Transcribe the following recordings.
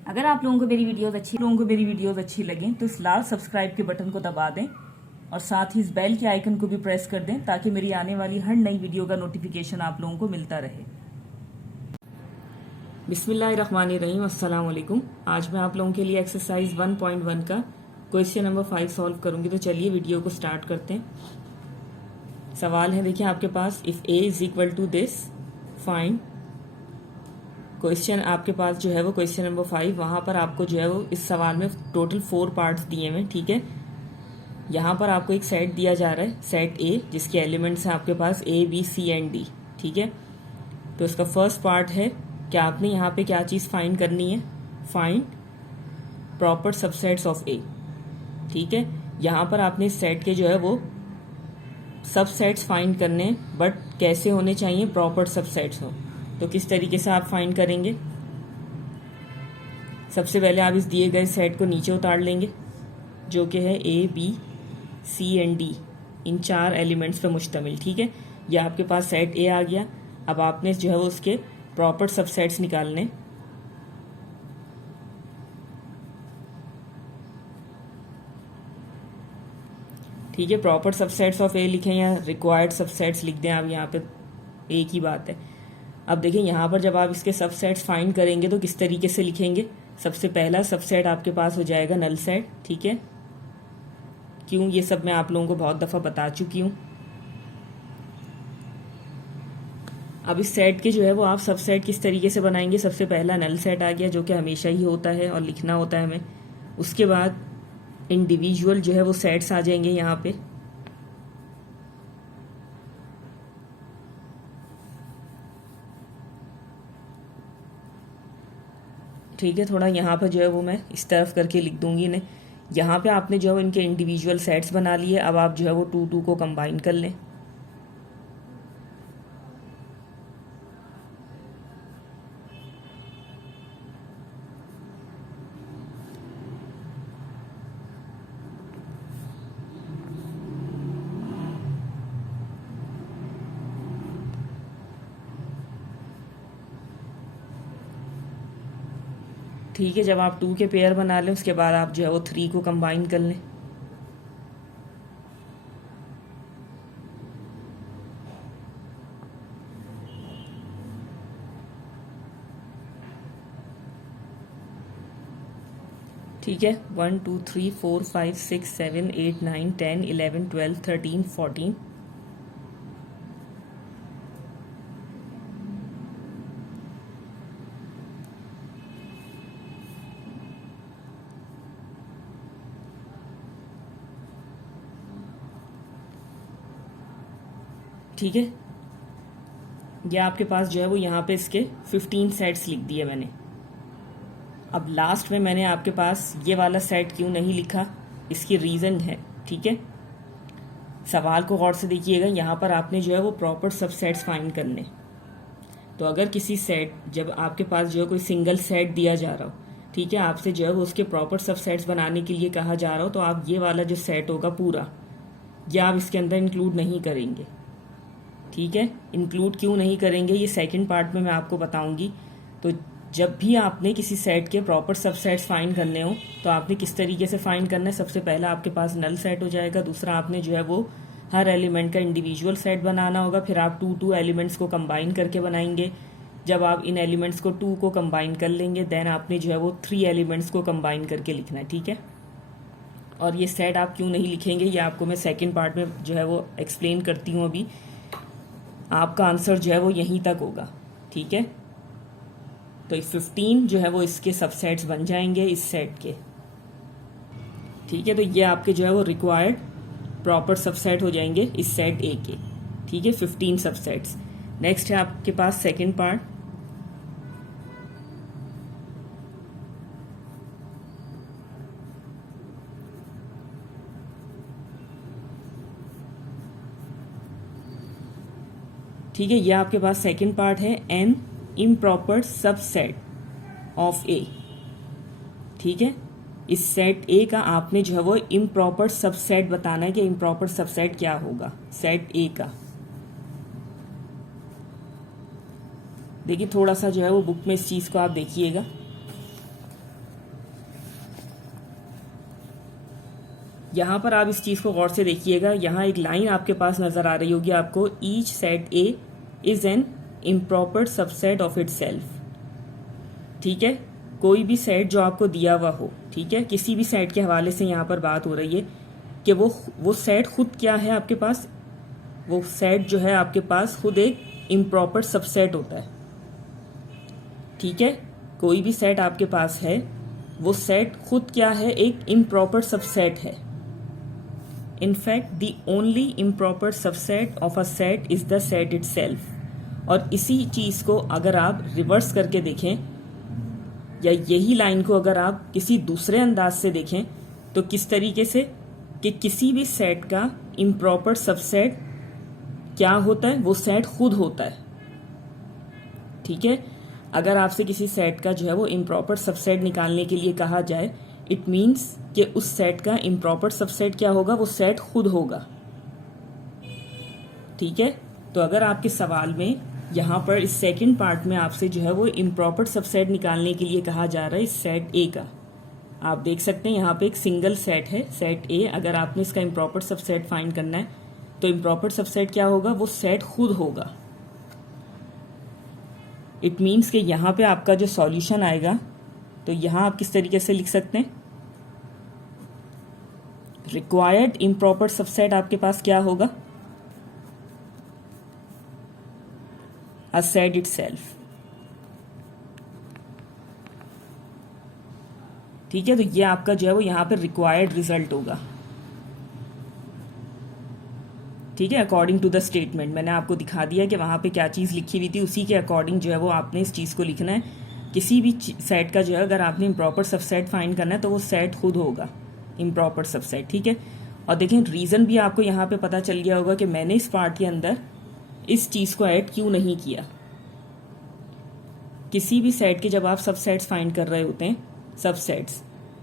अगर आप लोगों को मेरी वीडियोस अच्छी लगें तो इस लाल सब्सक्राइब के बटन को दबा दें और साथ ही इस बेल के आइकन को भी प्रेस कर दें ताकि मेरी आने वाली हर नई वीडियो का नोटिफिकेशन आप लोगों को मिलता रहे। बिस्मिल्लाहिर्रहमानिर्रहीम, अस्सलाम वालेकुम। आज मैं आप लोगों के लिए एक्सरसाइज 1.1 का क्वेश्चन नंबर 5 सॉल्व करूंगी। तो चलिए वीडियो को स्टार्ट करते हैं। सवाल है, देखिए आपके पास, if a is equal to this find. Question आपके पास जो है वो क्वेश्चन नंबर 5, वहां पर आपको जो है वो इस सवाल में टोटल 4 पार्ट्स दिए हुए, ठीक है। यहाँ पर आपको एक सेट दिया जा रहा है, सेट ए, जिसके एलिमेंट्स हैं आपके पास A B C and D, ठीक है। तो इसका फर्स्ट पार्ट है कि आपने यहाँ पे क्या चीज़ फाइंड करनी है, फाइंड प्रॉपर सबसेट्स ऑफ ए, ठीक है। यहाँ पर आपने इस सेट के जो है वो सबसेट्स फाइंड करने हैं, बट कैसे होने चाहिए, प्रॉपर सबसेट्स हो। तो किस तरीके से आप फाइंड करेंगे? सबसे पहले आप इस दिए गए सेट को नीचे उतार लेंगे, जो कि है A B C and D, इन 4 एलिमेंट्स पर मुश्तमिल, ठीक है। ये आपके पास सेट ए आ गया। अब आपने जो है वो उसके प्रॉपर सबसेट्स निकालने। ठीक है, प्रॉपर सबसेट्स ऑफ ए लिखें या रिक्वायर्ड सबसेट्स लिख दें आप, यहाँ पे एक ही बात है। अब देखिए यहाँ पर जब आप इसके सबसेट्स फाइंड करेंगे तो किस तरीके से लिखेंगे। सबसे पहला सबसेट आपके पास हो जाएगा नल सेट, ठीक है। क्यों, ये सब मैं आप लोगों को बहुत दफ़ा बता चुकी हूँ। अब इस सेट के जो है वो आप सबसेट किस तरीके से बनाएंगे। सबसे पहला नल सेट आ गया, जो कि हमेशा ही होता है और लिखना होता है हमें। उसके बाद इंडिविजुअल जो है वो सेट्स आ जाएंगे यहाँ पे। ठीक है, थोड़ा यहाँ पर जो है वो मैं इस तरफ करके लिख दूंगी इन्हें। यहाँ पे आपने जो है इनके इंडिविजुअल सेट्स बना लिए। अब आप जो है वो 2 को कंबाइन कर लें। ठीक है, जब आप 2 के पेयर बना लें उसके बाद आप जो है वो 3 को कंबाइन कर लें। ठीक है, 1 2 3 4 5 6 7 8 9 10 11 12 13 14। ठीक है, ये आपके पास जो है वो यहाँ पे इसके 15 सेट्स लिख दिए मैंने। अब लास्ट में मैंने आपके पास ये वाला सेट क्यों नहीं लिखा, इसकी रीज़न है, ठीक है। सवाल को गौर से देखिएगा, यहाँ पर आपने जो है वो प्रॉपर सबसेट्स फाइंड करने। तो अगर किसी सेट, जब आपके पास जो है कोई सिंगल सेट दिया जा रहा हो, ठीक है, आपसे जो है वो उसके प्रॉपर सबसेट्स बनाने के लिए कहा जा रहा हो, तो आप ये वाला जो सेट होगा पूरा, ये आप इसके अंदर इंक्लूड नहीं करेंगे, ठीक है। इंक्लूड क्यों नहीं करेंगे ये सेकंड पार्ट में मैं आपको बताऊंगी। तो जब भी आपने किसी सेट के प्रॉपर सबसेट्स फाइंड करने हो तो आपने किस तरीके से फाइंड करना है। सबसे पहला आपके पास नल सेट हो जाएगा। दूसरा आपने जो है वो हर एलिमेंट का इंडिविजुअल सेट बनाना होगा। फिर आप 2 एलिमेंट्स को कंबाइन करके बनाएंगे। जब आप इन एलिमेंट्स को 2 को कंबाइन कर लेंगे, देन आपने जो है वो 3 एलिमेंट्स को कंबाइन करके लिखना है, ठीक है। और ये सेट आप क्यों नहीं लिखेंगे ये आपको मैं सेकेंड पार्ट में जो है वो एक्सप्लेन करती हूँ। अभी आपका आंसर जो है वो यहीं तक होगा, ठीक है। तो 15 जो है वो इसके सबसेट्स बन जाएंगे इस सेट के, ठीक है। तो ये आपके जो है वो रिक्वायर्ड प्रॉपर सबसेट हो जाएंगे इस सेट ए के, ठीक है, 15 सबसेट्स। नेक्स्ट है आपके पास सेकंड पार्ट। ठीक है, ये आपके पास सेकंड पार्ट है, एन इम्प्रॉपर सबसेट ऑफ ए, ठीक है। इस सेट ए का आपने जो है वो इम्प्रॉपर सबसेट बताना है कि इम्प्रॉपर सबसेट क्या होगा सेट ए का। देखिए थोड़ा सा जो है वो बुक में इस चीज़ को आप देखिएगा। यहाँ पर आप इस चीज़ को गौर से देखिएगा, यहाँ एक लाइन आपके पास नज़र आ रही होगी आपको, each set A is an improper subset of it self. ठीक है, कोई भी सेट जो आपको दिया हुआ हो, ठीक है, किसी भी सेट के हवाले से यहाँ पर बात हो रही है कि वो सेट खुद क्या है आपके पास, वो सेट जो है आपके पास खुद एक इम्प्रॉपर सबसेट होता है। ठीक है, कोई भी सेट आपके पास है, वो सेट खुद क्या है, एक इम्प्रॉपर सबसेट है। In fact the only improper subset of a set is the set itself. और इसी चीज को अगर आप रिवर्स करके देखें, या यही लाइन को अगर आप किसी दूसरे अंदाज से देखें, तो किस तरीके से कि किसी भी सेट का इम्प्रॉपर सबसेट क्या होता है, वो सेट खुद होता है। ठीक है, अगर आपसे किसी सेट का जो है वो इम्प्रॉपर सबसेट निकालने के लिए कहा जाए, इट मीन्स कि उस सेट का इम्प्रॉपर सबसेट क्या होगा, वो सेट खुद होगा। ठीक है, तो अगर आपके सवाल में यहाँ पर इस सेकंड पार्ट में आपसे जो है वो इम्प्रॉपर सबसेट निकालने के लिए कहा जा रहा है इस सेट ए का, आप देख सकते हैं यहाँ पे एक सिंगल सेट है, सेट ए। अगर आपने इसका इम्प्रॉपर सबसेट फाइंड करना है तो इम्प्रॉपर सबसेट क्या होगा, वो सेट खुद होगा। इट मीन्स कि यहाँ पे आपका जो सॉल्यूशन आएगा, तो यहाँ आप किस तरीके से लिख सकते हैं, रिक्वायर्ड इम्प्रॉपर सबसेट आपके पास क्या होगा, अ सेट इटसेल्फ। ठीक है, तो ये आपका जो है वो यहाँ पे रिक्वायर्ड रिजल्ट होगा। ठीक है, अकॉर्डिंग टू द स्टेटमेंट मैंने आपको दिखा दिया कि वहाँ पे क्या चीज़ लिखी हुई थी, उसी के अकॉर्डिंग जो है वो आपने इस चीज़ को लिखना है। किसी भी सेट का जो है अगर आपने इम्प्रॉपर सबसेट फाइंड करना है तो वो सेट खुद होगा, इम्प्रॉपर सबसेट। ठीक है, और देखें रीज़न भी आपको यहाँ पे पता चल गया होगा कि मैंने इस पार्ट के अंदर इस चीज़ को ऐड क्यों नहीं किया। किसी भी सेट के जब आप सबसेट्स फाइंड कर रहे होते हैं, सबसेट्स,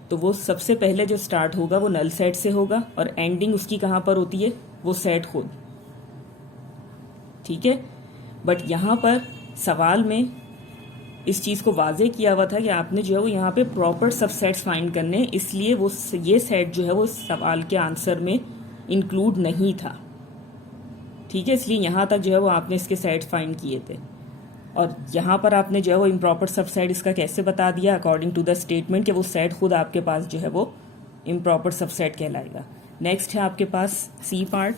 तो वो सबसे पहले जो स्टार्ट होगा वो नल सेट से होगा और एंडिंग उसकी कहाँ पर होती है, वो सेट खुद। ठीक है, बट यहाँ पर सवाल में इस चीज़ को वाजे किया हुआ था कि आपने जो है वो यहाँ पे प्रॉपर सबसेट्स फाइंड करने, इसलिए वो ये सेट जो है वो सवाल के आंसर में इंक्लूड नहीं था। ठीक है, इसलिए यहाँ तक जो है वो आपने इसके सेट फाइंड किए थे, और यहाँ पर आपने जो है वो इम्प्रॉपर सबसेट इसका कैसे बता दिया, अकॉर्डिंग टू द स्टेटमेंट, कि वो सेट खुद आपके पास जो है वो इम्प्रॉपर सबसेट कहलाएगा। नेक्स्ट है आपके पास सी पार्ट।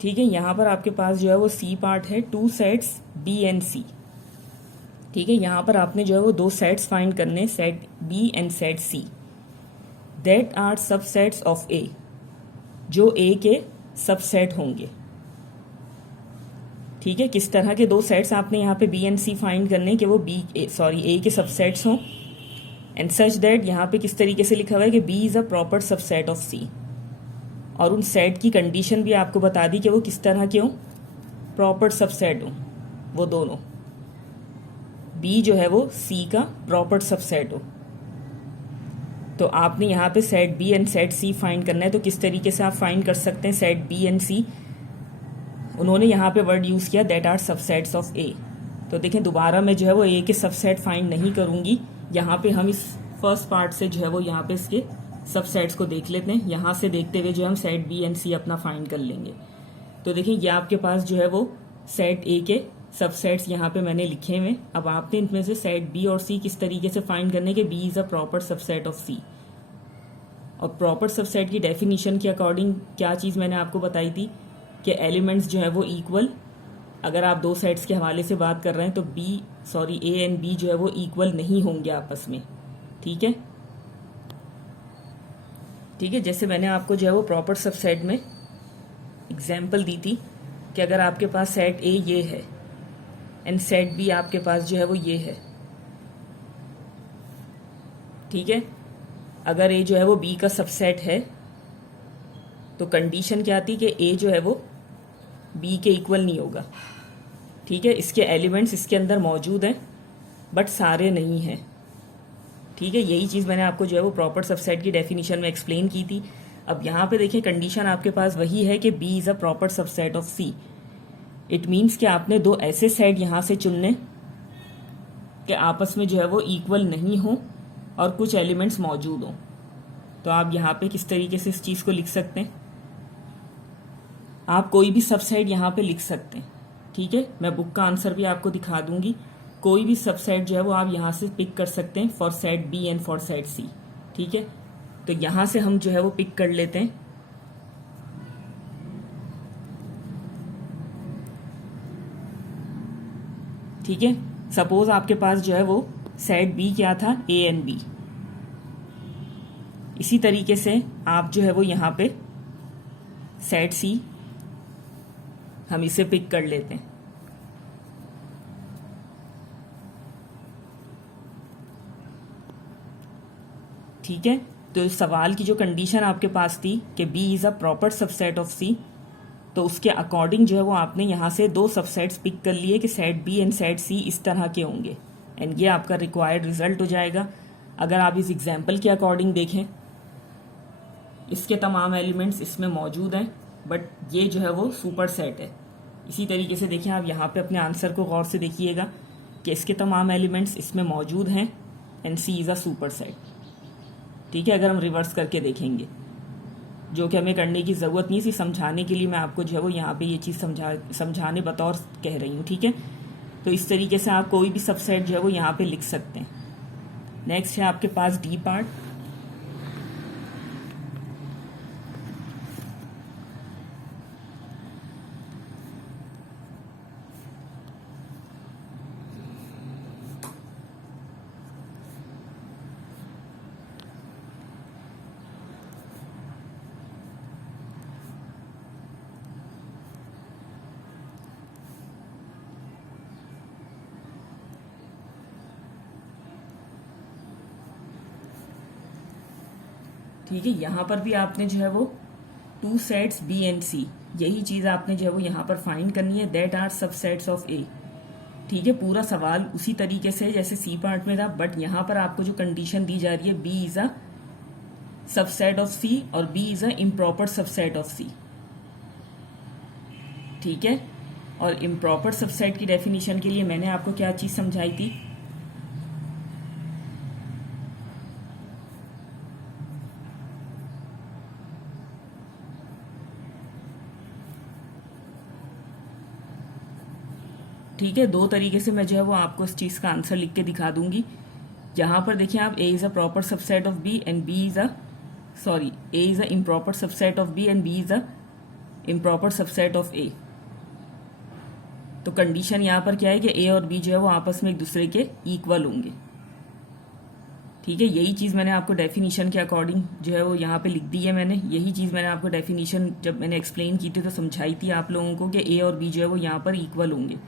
ठीक है, यहाँ पर आपके पास जो है वो सी पार्ट है, two sets B and C. ठीक है, यहाँ पर आपने जो है वो दो सेट्स फाइंड करने, set B and set C, that are subsets of A, जो ए के सबसेट होंगे। ठीक है, किस तरह के दो सेट्स आपने यहाँ पे बी एंड सी फाइंड करने कि वो ए के सबसेट्स हों, एंड सच दैट यहाँ पे किस तरीके से लिखा हुआ है कि B is a proper subset of C, और उन सेट की कंडीशन भी आपको बता दी कि वो किस तरह के हों, प्रॉपर सबसेट हों, वो दोनों, बी जो है वो सी का प्रॉपर सबसेट हो। तो आपने यहाँ पे set B and set C find करना है, तो किस तरीके से आप फाइंड कर सकते हैं सेट बी एंड सी, उन्होंने यहाँ पे वर्ड यूज़ किया that are subsets of A. तो देखें, दोबारा मैं जो है वो ए के सबसेट फाइंड नहीं करूँगी, यहाँ पे हम इस फर्स्ट पार्ट से जो है वो यहाँ पे इसके सबसेट्स को देख लेते हैं, यहाँ से देखते हुए जो हम सेट बी एंड सी अपना फाइंड कर लेंगे। तो देखिए, ये आपके पास जो है वो सेट ए के सबसेट्स यहाँ पे मैंने लिखे हुए। अब आपने इनमें से सेट बी और सी किस तरीके से फाइंड करने के, B is a proper subset of C, और प्रॉपर सबसेट की डेफिनेशन के अकॉर्डिंग क्या चीज़ मैंने आपको बताई थी कि एलिमेंट्स जो है वो इक्वल, अगर आप दो सेट्स के हवाले से बात कर रहे हैं तो ए एंड बी जो है वो इक्वल नहीं होंगे आपस में। ठीक है, ठीक है, जैसे मैंने आपको जो है वो प्रॉपर सबसेट में एग्जाम्पल दी थी कि अगर आपके पास सेट ए ये है एंड सेट बी आपके पास जो है वो ये है। ठीक है, अगर ए जो है वो बी का सबसेट है तो कंडीशन क्या थी कि ए जो है वो बी के इक्वल नहीं होगा। ठीक है, इसके एलिमेंट्स इसके अंदर मौजूद हैं बट सारे नहीं हैं। ठीक है, यही चीज़ मैंने आपको जो है वो प्रॉपर सबसेट की डेफिनेशन में एक्सप्लेन की थी। अब यहाँ पे देखिए कंडीशन आपके पास वही है कि B is a proper subset of C. It means कि आपने दो ऐसे सेट यहाँ से चुनने कि आपस में जो है वो इक्वल नहीं हो और कुछ एलिमेंट्स मौजूद हों। तो आप यहाँ पे किस तरीके से इस चीज़ को लिख सकते हैं, आप कोई भी सबसेट यहाँ पे लिख सकते हैं। ठीक है, मैं बुक का आंसर भी आपको दिखा दूंगी। कोई भी सबसेट जो है वो आप यहाँ से पिक कर सकते हैं for set B and for set C. ठीक है, तो यहाँ से हम जो है वो पिक कर लेते हैं। ठीक है, सपोज आपके पास जो है वो सेट बी क्या था, ए एंड बी। इसी तरीके से आप जो है वो यहाँ पे सेट सी हम इसे पिक कर लेते हैं। ठीक है, तो इस सवाल की जो कंडीशन आपके पास थी कि B is a proper subset of C, तो उसके अकॉर्डिंग जो है वो आपने यहाँ से दो सबसेट्स पिक कर लिए कि सेट बी एंड सेट सी इस तरह के होंगे, एंड ये आपका रिक्वायर्ड रिजल्ट हो जाएगा। अगर आप इस एग्जाम्पल के अकॉर्डिंग देखें, इसके तमाम एलिमेंट्स इसमें मौजूद हैं बट ये जो है वो सुपर सेट है। इसी तरीके से देखिए, आप यहाँ पे अपने आंसर को गौर से देखिएगा कि इसके तमाम एलिमेंट्स इसमें मौजूद हैं and C is a superset. ठीक है, अगर हम रिवर्स करके देखेंगे, जो कि हमें करने की ज़रूरत नहीं, थी समझाने के लिए मैं आपको जो है वो यहाँ पे ये चीज़ समझाने बतौर कह रही हूँ। ठीक है, तो इस तरीके से आप कोई भी सबसेट जो है वो यहाँ पे लिख सकते हैं। नेक्स्ट है आपके पास डी पार्ट। ठीक है, यहाँ पर भी आपने जो है वो टू सेट्स बी एंड सी, यही चीज़ आपने जो है वो यहाँ पर फाइंड करनी है, दैट आर सबसेट्स ऑफ ए। ठीक है, पूरा सवाल उसी तरीके से जैसे सी पार्ट में था, बट यहाँ पर आपको जो कंडीशन दी जा रही है, B is a subset of C और B is a improper subset of C. ठीक है, और इम्प्रॉपर सबसेट की डेफिनेशन के लिए मैंने आपको क्या चीज़ समझाई थी, ठीक है, दो तरीके से मैं जो है वो आपको इस चीज़ का आंसर लिख के दिखा दूंगी। यहाँ पर देखिए आप, A is a proper subset of B and B is a A is a improper subset of B and B is a improper subset of A. तो कंडीशन यहाँ पर क्या है कि ए और बी जो है वो आपस में एक दूसरे के इक्वल होंगे। ठीक है, यही चीज़ मैंने आपको डेफिनेशन के अकॉर्डिंग जो है वो यहाँ पे लिख दी है। मैंने यही चीज़ मैंने आपको डेफिनेशन जब मैंने एक्सप्लेन की थी तो समझाई थी आप लोगों को कि ए और बी जो है वो यहाँ पर इक्वल होंगे।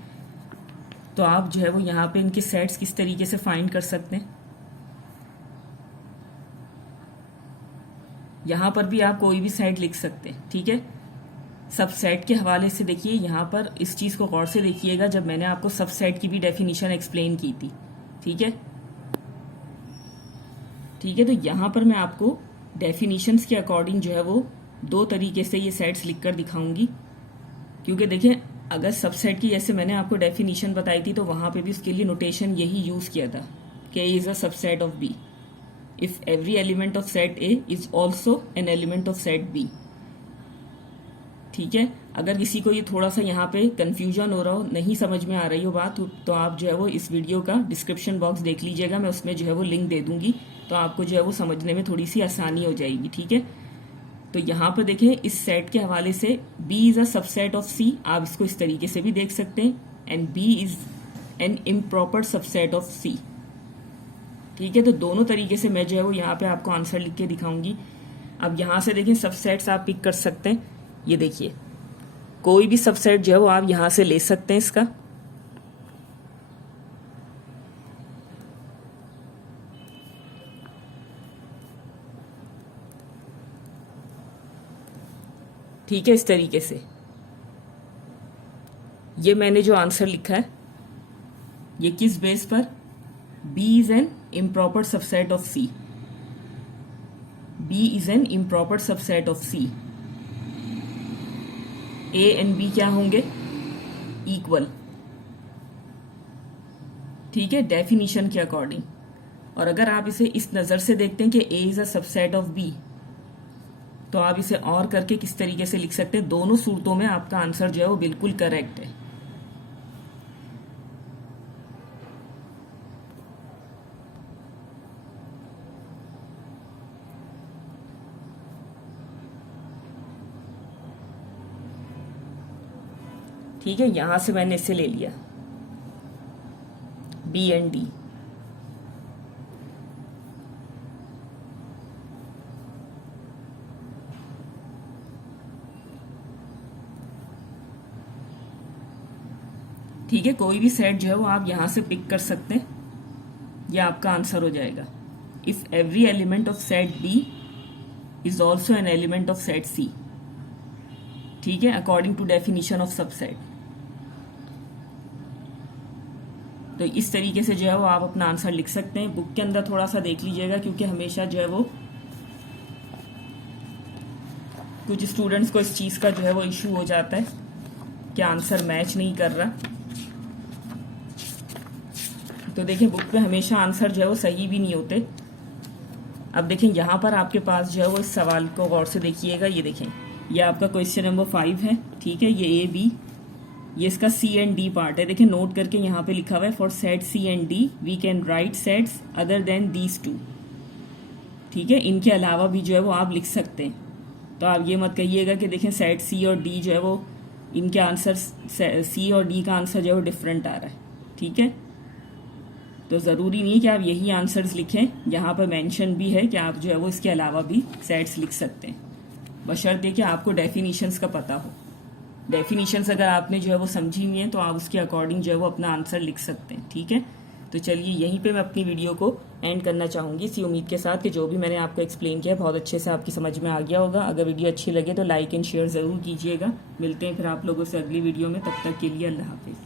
तो आप जो है वो यहाँ पे इनके सेट्स किस तरीके से फाइंड कर सकते हैं, यहाँ पर भी आप कोई भी सेट लिख सकते हैं। ठीक है, सबसेट के हवाले से देखिए, यहाँ पर इस चीज़ को गौर से देखिएगा, जब मैंने आपको सबसेट की भी डेफिनेशन एक्सप्लेन की थी। ठीक है, ठीक है, तो यहाँ पर मैं आपको डेफिनेशंस के अकॉर्डिंग जो है वो दो तरीके से ये सेट्स लिखकर दिखाऊंगी। क्योंकि देखिए, अगर सबसेट की जैसे मैंने आपको डेफिनेशन बताई थी तो वहाँ पे भी उसके लिए नोटेशन यही यूज़ किया था कि A is a subset of B if every element of set A is also an element of set B. ठीक है, अगर किसी को ये थोड़ा सा यहाँ पे कंफ्यूजन हो रहा हो, नहीं समझ में आ रही हो बात, तो आप जो है वो इस वीडियो का डिस्क्रिप्शन बॉक्स देख लीजिएगा, मैं उसमें जो है वो लिंक दे दूंगी, तो आपको जो है वो समझने में थोड़ी सी आसानी हो जाएगी। ठीक है, तो यहाँ पर देखें, इस सेट के हवाले से B is a subset of C, आप इसको इस तरीके से भी देख सकते हैं, and B is an improper subset of C। ठीक है, तो दोनों तरीके से मैं जो है वो यहाँ पे आपको आंसर लिख के दिखाऊंगी। अब यहाँ से देखें, सबसेट्स आप पिक कर सकते हैं। ये देखिए, कोई भी सबसेट जो है वो आप यहाँ से ले सकते हैं इसका। ठीक है, इस तरीके से। ये मैंने जो आंसर लिखा है ये किस बेस पर? B is an improper subset of C। B is an improper subset of C। A and B क्या होंगे? इक्वल। ठीक है, डेफिनेशन के अकॉर्डिंग। और अगर आप इसे इस नजर से देखते हैं कि A is a subset of B, तो आप इसे और करके किस तरीके से लिख सकते हैं? दोनों सूरतों में आपका आंसर जो है वो बिल्कुल करेक्ट है। ठीक है, यहां से मैंने इसे ले लिया B एंड D। ठीक है, कोई भी सेट जो है वो आप यहां से पिक कर सकते हैं, ये आपका आंसर हो जाएगा। If every element of set B is also an element of set C। ठीक है, according to definition of subset. तो इस तरीके से जो है वो आप अपना आंसर लिख सकते हैं। बुक के अंदर थोड़ा सा देख लीजिएगा, क्योंकि हमेशा जो है वो कुछ स्टूडेंट्स को इस चीज का जो है वो इश्यू हो जाता है कि आंसर मैच नहीं कर रहा। तो देखिए, बुक पे हमेशा आंसर जो है वो सही भी नहीं होते। अब देखें, यहाँ पर आपके पास जो है वो इस सवाल को गौर से देखिएगा। ये देखें, ये आपका क्वेश्चन नंबर 5 है। ठीक है, ये A B, ये इसका C एंड D पार्ट है। देखिए, नोट करके यहाँ पे लिखा हुआ है for set C and D we can write sets other than these two. ठीक है, इनके अलावा भी जो है वो आप लिख सकते हैं। तो आप ये मत कहिएगा कि देखें सेट C और D जो है वो इनके आंसर C और D का आंसर जो है वो डिफरेंट आ रहा है। ठीक है, तो ज़रूरी नहीं है कि आप यही आंसर्स लिखें। यहाँ पर मेंशन भी है कि आप जो है वो इसके अलावा भी सेट्स लिख सकते हैं, बशर्ते कि आपको डेफिनेशंस का पता हो। डेफिनेशंस अगर आपने जो है वो समझी हुई है तो आप उसके अकॉर्डिंग जो है वो अपना आंसर लिख सकते हैं। ठीक है, तो चलिए यहीं पे मैं अपनी वीडियो को एंड करना चाहूँगी, इसी उम्मीद के साथ कि जो भी मैंने आपको एक्सप्लेन किया बहुत अच्छे से आपकी समझ में आ गया होगा। अगर वीडियो अच्छी लगे तो लाइक एंड शेयर ज़रूर कीजिएगा। मिलते हैं फिर आप लोगों से अगली वीडियो में, तब तक के लिए अल्लाह हाफिज़।